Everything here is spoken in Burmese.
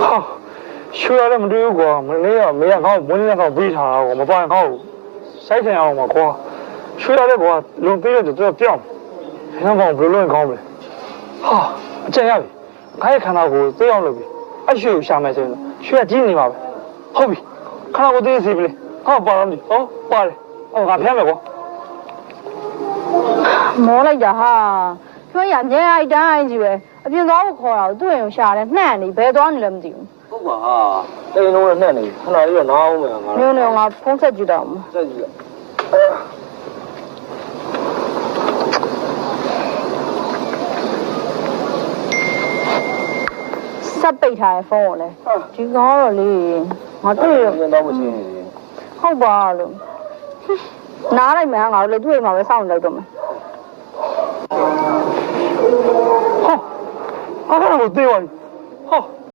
哈，学校里面都有过，没有没人考，没人考背查我们班考，筛选我们考，学校里过，弄背了就都要表，平常考不乱考的。好，这样的，可以看到过这样了呗，俺学校下面这个，学校经理嘛呗，好呗，看到过这些呗，好包了的，哦包了，哦俺骗没过。မောလိုက်တာဟာကျွမ်းရမြဲအိုက်တိုင်းကြီးပဲအပြင်သွားဖို့ခေါ်တာသူ့ရင်ရှာတယ်နှံ့နေဘယ်သွားနေလဲမသိဘူးဟုတ်ပါဟာတိန်လုံးနဲ့နှက်နေခဏလေးတော့နားအောင်မယ်ငါမျိုးနေငါဖုန်းဆက်ကြည့်တော့မှာ ဆက်ကြည့်ဆက်ပိတ်ထားတဲ့ဖုန်းကိုလေဒီကောင်တော့လေငါတွေ့ရ ရင်တော့မချင်း ဟုတ်ပါလို့နားလိုက်မှငါတို့လေတွေ့မှာပဲစောင့်နေလိုက်တော့မယ်好，俺看到过对哇。